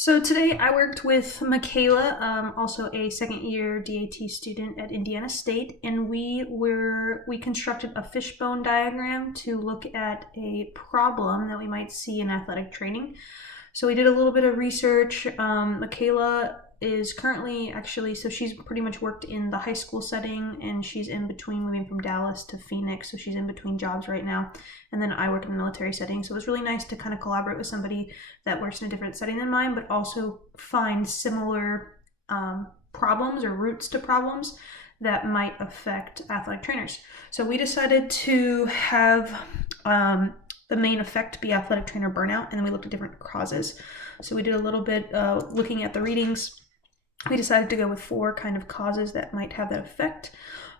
So today I worked with Michaela, also a second year DAT student at Indiana State, and we constructed a fishbone diagram to look at a problem that we might see in athletic training. So we did a little bit of research. Michaela is currently so she's pretty much worked in the high school setting, and she's in between moving from Dallas to Phoenix, so she's in between jobs right now. And then I work in the military setting, so it was really nice to kind of collaborate with somebody that works in a different setting than mine, but also find similar problems or roots to problems that might affect athletic trainers. So we decided to have the main effect be athletic trainer burnout, and then we looked at different causes. So we did a little bit looking at the readings. We decided to go with 4 kind of causes that might have that effect.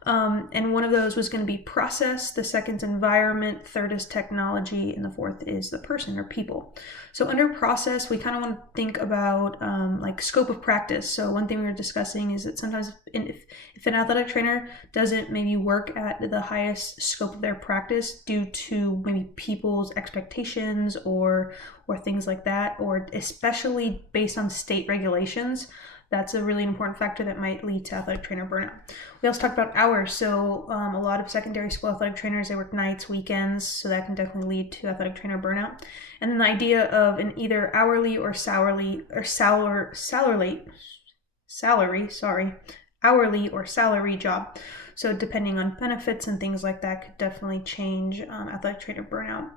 And one of those was going to be process, the second's environment, third is technology, and the fourth is the person or people. So under process, we kind of want to think about like scope of practice. So one thing we were discussing is that sometimes if an athletic trainer doesn't maybe work at the highest scope of their practice due to maybe people's expectations or things like that, or especially based on state regulations, that's a really important factor that might lead to athletic trainer burnout. We also talked about hours. So a lot of secondary school athletic trainers, they work nights, weekends, so that can definitely lead to athletic trainer burnout. And then the idea of an either hourly or hourly or salary job. So depending on benefits and things like that could definitely change athletic trainer burnout.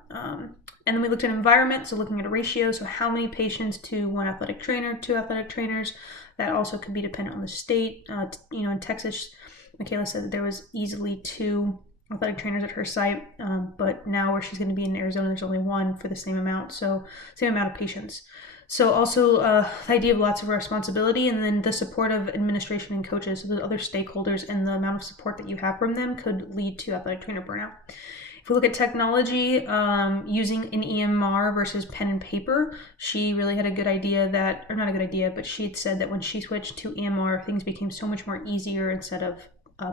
And then we looked at environment, so looking at a ratio, so how many patients to one athletic trainer, 2 athletic trainers. That also could be dependent on the state. In Texas, Michaela said that there was easily 2 athletic trainers at her site, but now where she's going to be in Arizona, there's only 1 for the same amount, so same amount of patients. So also the idea of lots of responsibility, and then the support of administration and coaches, so the other stakeholders, and the amount of support that you have from them could lead to athletic trainer burnout. If we look at technology, using an EMR versus pen and paper, she really had a good idea that, or not a good idea, but she had said that when she switched to EMR, things became so much more easier instead of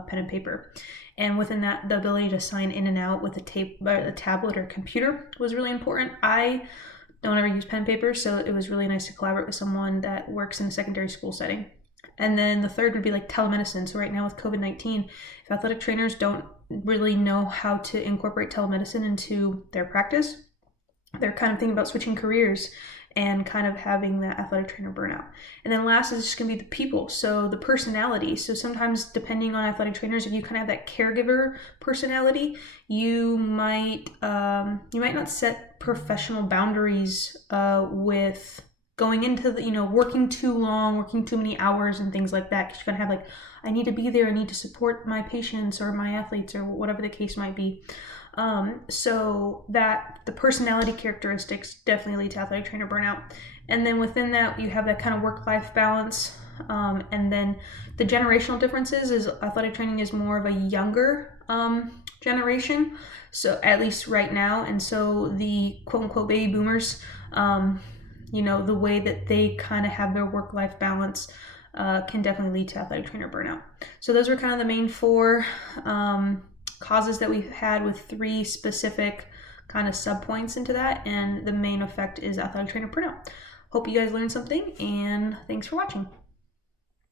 pen and paper. And within that, the ability to sign in and out with a tablet or computer was really important. I don't ever use pen and paper, so it was really nice to collaborate with someone that works in a secondary school setting. And then the third would be like telemedicine. So right now with COVID-19, if athletic trainers don't really know how to incorporate telemedicine into their practice, they're kind of thinking about switching careers and kind of having that athletic trainer burnout. And then last is just going to be the people, so the personality. So sometimes depending on athletic trainers, if you kind of have that caregiver personality, you might not set professional boundaries with going into the, working too long, working too many hours and things like that, because you're going to have like, I need to be there, I need to support my patients or my athletes or whatever the case might be. So that the personality characteristics definitely lead to athletic trainer burnout. And then within that, you have that kind of work-life balance. And then the generational differences is athletic training is more of a younger generation, so at least right now. And so the quote-unquote baby boomers, the way that they kind of have their work-life balance can definitely lead to athletic trainer burnout. So those were kind of the main 4 causes that we've had, with 3 specific kind of sub-points into that, and the main effect is athletic trainer burnout. Hope you guys learned something, and thanks for watching.